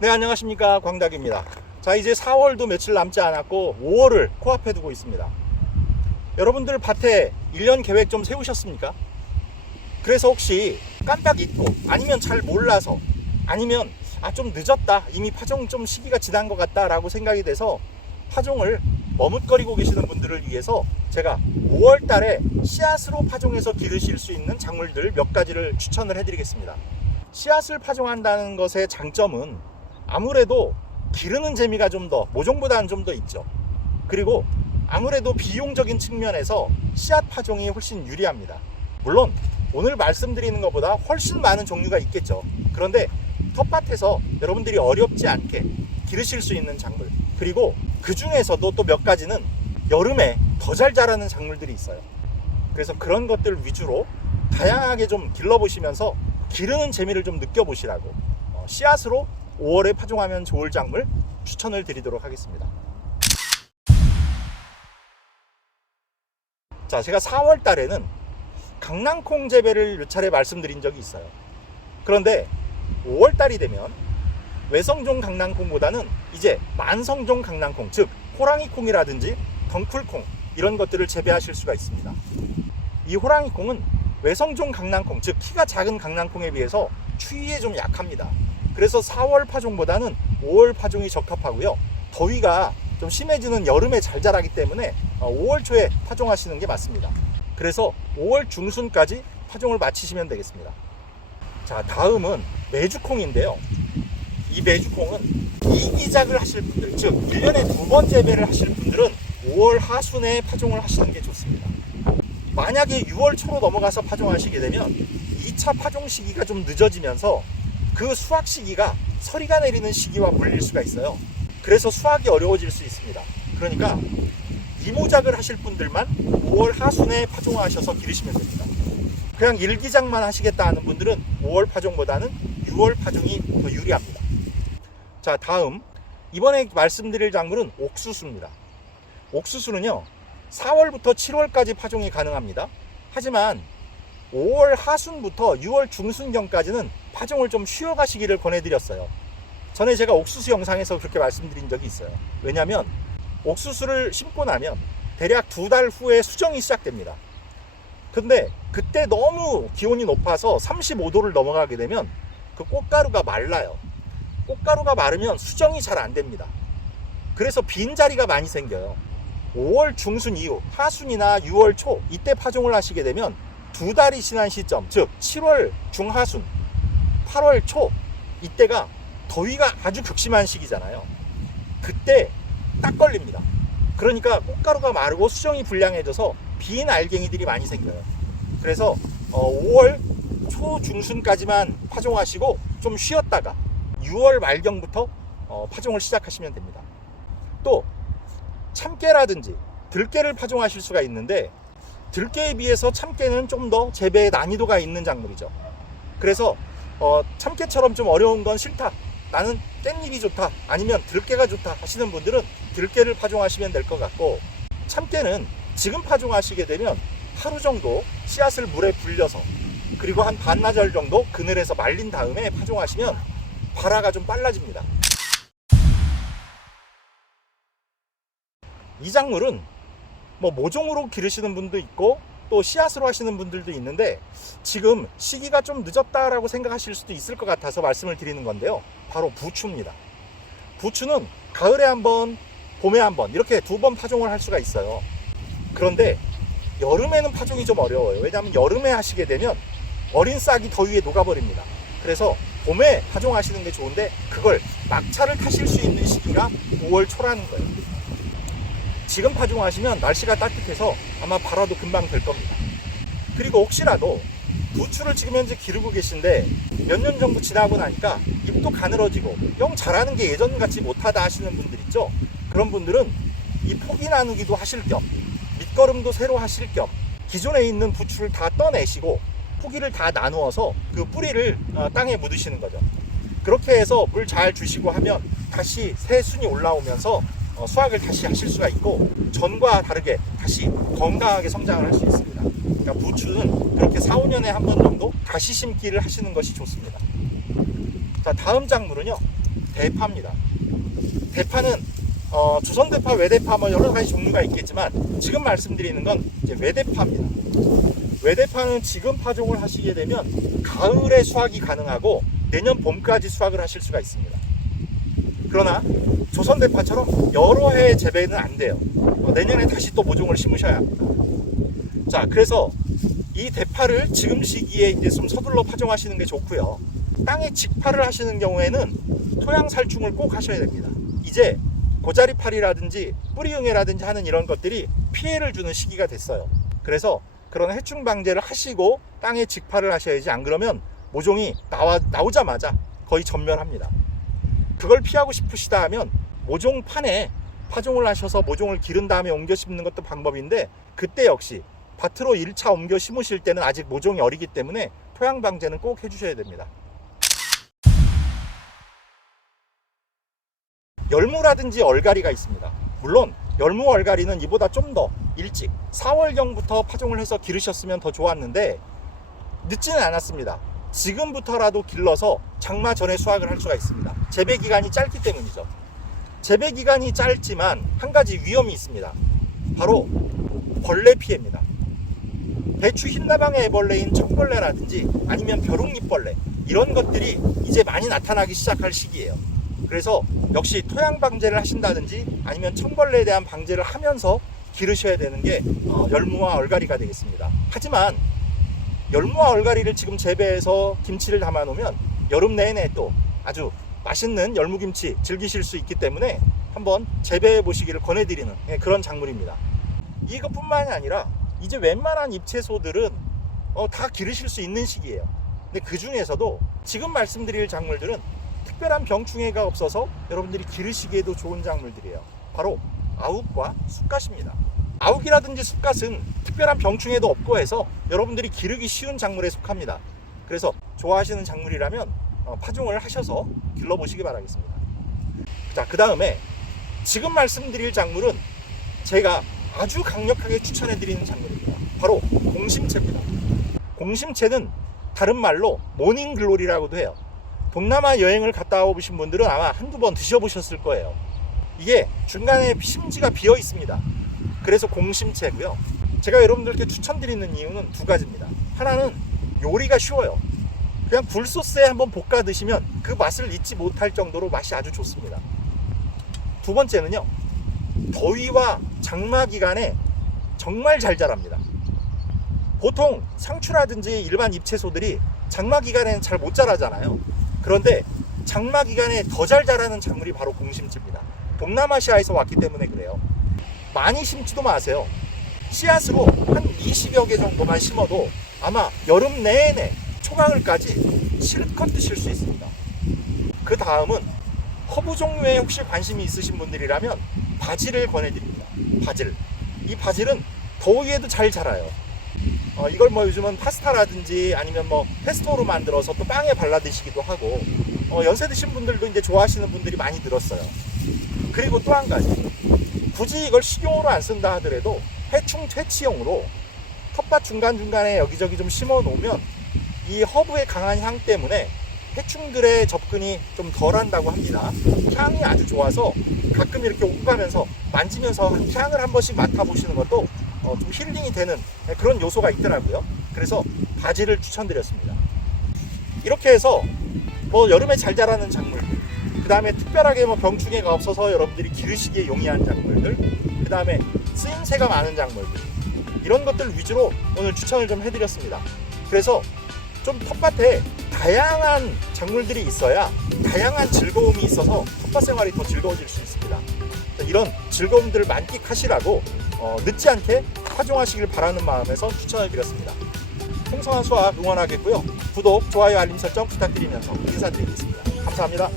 네, 안녕하십니까, 광닭입니다. 자, 이제 4월도 며칠 남지 않았고 5월을 코앞에 두고 있습니다. 여러분들 밭에 1년 계획 좀 세우셨습니까? 그래서 혹시 깜빡 잊고, 아니면 잘 몰라서, 아니면 좀 늦었다, 이미 파종 좀 시기가 지난 것 같다 라고 생각이 돼서 파종을 머뭇거리고 계시는 분들을 위해서 제가 5월 달에 씨앗으로 파종해서 기르실 수 있는 작물들 몇 가지를 추천을 해드리겠습니다. 씨앗을 파종한다는 것의 장점은 아무래도 기르는 재미가 좀 더, 모종보다는 좀 더 있죠. 그리고 아무래도 비용적인 측면에서 씨앗 파종이 훨씬 유리합니다. 물론 오늘 말씀드리는 것보다 훨씬 많은 종류가 있겠죠. 그런데 텃밭에서 여러분들이 어렵지 않게 기르실 수 있는 작물, 그리고 그 중에서도 또 몇 가지는 여름에 더 잘 자라는 작물들이 있어요. 그래서 그런 것들 위주로 다양하게 좀 길러보시면서 기르는 재미를 좀 느껴보시라고 씨앗으로 5월에 파종하면 좋을 작물 추천을 드리도록 하겠습니다. 자, 제가 4월 달에는 강낭콩 재배를 몇 차례 말씀드린 적이 있어요. 그런데 5월 달이 되면 외성종 강낭콩보다는 이제 만성종 강낭콩, 즉 호랑이콩이라든지 덩쿨콩, 이런 것들을 재배하실 수가 있습니다. 이 호랑이콩은 외성종 강낭콩, 즉 키가 작은 강낭콩에 비해서 추위에 좀 약합니다. 그래서 4월 파종보다는 5월 파종이 적합하고요. 더위가 좀 심해지는 여름에 잘 자라기 때문에 5월 초에 파종하시는 게 맞습니다. 그래서 5월 중순까지 파종을 마치시면 되겠습니다. 자, 다음은 메주콩인데요. 이 메주콩은 이기작을 하실 분들, 즉 1년에 2번 재배를 하실 분들은 5월 하순에 파종을 하시는 게 좋습니다. 만약에 6월 초로 넘어가서 파종하시게 되면 2차 파종 시기가 좀 늦어지면서 그 수확 시기가 서리가 내리는 시기와 물릴 수가 있어요. 그래서 수확이 어려워질 수 있습니다. 그러니까 이모작을 하실 분들만 5월 하순에 파종하셔서 기르시면 됩니다. 그냥 일기작만 하시겠다 하는 분들은 5월 파종보다는 6월 파종이 더 유리합니다. 자, 다음 이번에 말씀드릴 작물은 옥수수입니다. 옥수수는요 4월부터 7월까지 파종이 가능합니다. 하지만 5월 하순부터 6월 중순경까지는 파종을 좀 쉬어가시기를 권해드렸어요. 전에 제가 옥수수 영상에서 그렇게 말씀드린 적이 있어요. 왜냐하면 옥수수를 심고 나면 대략 2달 후에 수정이 시작됩니다. 근데 그때 너무 기온이 높아서 35도를 넘어가게 되면 그 꽃가루가 말라요. 꽃가루가 마르면 수정이 잘 안 됩니다. 그래서 빈자리가 많이 생겨요. 5월 중순 이후 하순이나 6월 초, 이때 파종을 하시게 되면 2달이 지난 시점, 즉 7월 중하순, 8월 초, 이때가 더위가 아주 극심한 시기잖아요. 그때 딱 걸립니다. 그러니까 꽃가루가 마르고 수정이 불량해져서 빈 알갱이들이 많이 생겨요. 그래서 5월 초중순까지만 파종하시고 좀 쉬었다가 6월 말경부터 파종을 시작하시면 됩니다. 또 참깨라든지 들깨를 파종하실 수가 있는데, 들깨에 비해서 참깨는 좀 더 재배에 난이도가 있는 작물이죠. 그래서 참깨처럼 좀 어려운 건 싫다, 나는 깻잎이 좋다, 아니면 들깨가 좋다 하시는 분들은 들깨를 파종하시면 될 것 같고, 참깨는 지금 파종하시게 되면 하루 정도 씨앗을 물에 불려서, 그리고 한 반나절 정도 그늘에서 말린 다음에 파종하시면 발화가 좀 빨라집니다. 이 작물은 뭐 모종으로 기르시는 분도 있고 또 씨앗으로 하시는 분들도 있는데, 지금 시기가 좀 늦었다라고 생각하실 수도 있을 것 같아서 말씀을 드리는 건데요. 바로 부추입니다. 부추는 가을에 한번, 봄에 한번 이렇게 2번 파종을 할 수가 있어요. 그런데 여름에는 파종이 좀 어려워요. 왜냐하면 여름에 하시게 되면 어린 싹이 더위에 녹아버립니다. 그래서 봄에 파종하시는 게 좋은데, 그걸 막차를 타실 수 있는 시기가 5월 초라는 거예요. 지금 파종하시면 날씨가 따뜻해서 아마 발화도 금방 될 겁니다. 그리고 혹시라도 부추를 지금 현재 기르고 계신데 몇 년 정도 지나고 나니까 잎도 가늘어지고 영 자라는 게 예전같이 못하다 하시는 분들 있죠. 그런 분들은 이 포기 나누기도 하실 겸, 밑거름도 새로 하실 겸, 기존에 있는 부추를 다 떠내시고 포기를 다 나누어서 그 뿌리를 땅에 묻으시는 거죠. 그렇게 해서 물 잘 주시고 하면 다시 새 순이 올라오면서 수확을 다시 하실 수가 있고, 전과 다르게 다시 건강하게 성장을 할 수 있습니다. 그러니까 부추는 그렇게 4, 5년에 한 번 정도 다시 심기를 하시는 것이 좋습니다. 자, 다음 작물은요, 대파입니다. 대파는 조선대파, 외대파 뭐 여러 가지 종류가 있겠지만 지금 말씀드리는 건 이제 외대파입니다. 외대파는 지금 파종을 하시게 되면 가을에 수확이 가능하고 내년 봄까지 수확을 하실 수가 있습니다. 그러나 조선대파처럼 여러 해 재배는 안 돼요. 내년에 다시 또 모종을 심으셔야 합니다. 자, 그래서 이 대파를 지금 시기에 이제 좀 서둘러 파종하시는 게 좋고요. 땅에 직파를 하시는 경우에는 토양 살충을 꼭 하셔야 됩니다. 이제 고자리파리라든지 뿌리응애라든지 하는 이런 것들이 피해를 주는 시기가 됐어요. 그래서 그런 해충 방제를 하시고 땅에 직파를 하셔야지, 안 그러면 모종이 나오자마자 거의 전멸합니다. 그걸 피하고 싶으시다 하면 모종판에 파종을 하셔서 모종을 기른 다음에 옮겨 심는 것도 방법인데, 그때 역시 밭으로 1차 옮겨 심으실 때는 아직 모종이 어리기 때문에 토양 방제는 꼭 해주셔야 됩니다. 열무라든지 얼갈이가 있습니다. 물론 열무 얼갈이는 이보다 좀 더 일찍 4월경부터 파종을 해서 기르셨으면 더 좋았는데 늦지는 않았습니다. 지금부터라도 길러서 장마 전에 수확을 할 수가 있습니다. 재배 기간이 짧기 때문이죠. 재배 기간이 짧지만 한 가지 위험이 있습니다. 바로 벌레 피해입니다. 배추 흰나방의 애벌레인 청벌레라든지 아니면 벼룩잎벌레, 이런 것들이 이제 많이 나타나기 시작할 시기예요. 그래서 역시 토양 방제를 하신다든지 아니면 청벌레에 대한 방제를 하면서 기르셔야 되는 게 열무와 얼갈이가 되겠습니다. 하지만 열무와 얼갈이를 지금 재배해서 김치를 담아 놓으면 여름 내내 또 아주 맛있는 열무김치 즐기실 수 있기 때문에 한번 재배해 보시기를 권해드리는 그런 작물입니다. 이것뿐만이 아니라 이제 웬만한 잎채소들은 다 기르실 수 있는 시기예요. 근데 그 중에서도 지금 말씀드릴 작물들은 특별한 병충해가 없어서 여러분들이 기르시기에도 좋은 작물들이에요. 바로 아욱과 쑥갓입니다. 아욱이라든지 쑥갓은 특별한 병충해도 없고 해서 여러분들이 기르기 쉬운 작물에 속합니다. 그래서 좋아하시는 작물이라면 파종을 하셔서 길러보시기 바라겠습니다. 자, 그 다음에 지금 말씀드릴 작물은 제가 아주 강력하게 추천해드리는 작물입니다. 바로 공심채입니다. 공심채는 다른 말로 모닝글로리라고도 해요. 동남아 여행을 갔다 오신 분들은 아마 한두 번 드셔보셨을 거예요. 이게 중간에 심지가 비어 있습니다. 그래서 공심채고요. 제가 여러분들께 추천드리는 이유는 두 가지입니다. 하나는 요리가 쉬워요. 그냥 굴소스에 한번 볶아 드시면 그 맛을 잊지 못할 정도로 맛이 아주 좋습니다. 두 번째는요, 더위와 장마 기간에 정말 잘 자랍니다. 보통 상추라든지 일반 잎채소들이 장마 기간에는 잘 못 자라잖아요. 그런데 장마 기간에 더 잘 자라는 작물이 바로 공심채입니다. 동남아시아에서 왔기 때문에 그래요. 많이 심지도 마세요. 씨앗으로 한 20여 개 정도만 심어도 아마 여름 내내 초가을까지 실컷 드실 수 있습니다. 그 다음은 허브 종류에 혹시 관심이 있으신 분들이라면 바질을 권해드립니다. 바질. 이 바질은 더위에도 잘 자라요. 이걸 뭐 요즘은 파스타라든지 아니면 뭐 페스토로 만들어서 또 빵에 발라 드시기도 하고, 연세 드신 분들도 이제 좋아하시는 분들이 많이 늘었어요. 그리고 또 한 가지, 굳이 이걸 식용으로 안 쓴다 하더라도 해충 퇴치용으로 텃밭 중간중간에 여기저기 좀 심어 놓으면 이 허브의 강한 향 때문에 해충들의 접근이 좀 덜 한다고 합니다. 향이 아주 좋아서 가끔 이렇게 오고 가면서 만지면서 향을 한 번씩 맡아보시는 것도 좀 힐링이 되는 그런 요소가 있더라고요. 그래서 바질을 추천드렸습니다. 이렇게 해서 뭐 여름에 잘 자라는 작물들, 그 다음에 특별하게 뭐 병충해가 없어서 여러분들이 기르시기에 용이한 작물들, 그 다음에 쓰임새가 많은 작물들, 이런 것들 위주로 오늘 추천을 좀 해드렸습니다. 그래서 좀 텃밭에 다양한 작물들이 있어야 다양한 즐거움이 있어서 텃밭 생활이 더 즐거워질 수 있습니다. 이런 즐거움들을 만끽하시라고 늦지 않게 파종하시길 바라는 마음에서 추천을 드렸습니다. 풍성한 수확 응원하겠고요. 구독, 좋아요, 알림 설정 부탁드리면서 인사드리겠습니다. 감사합니다.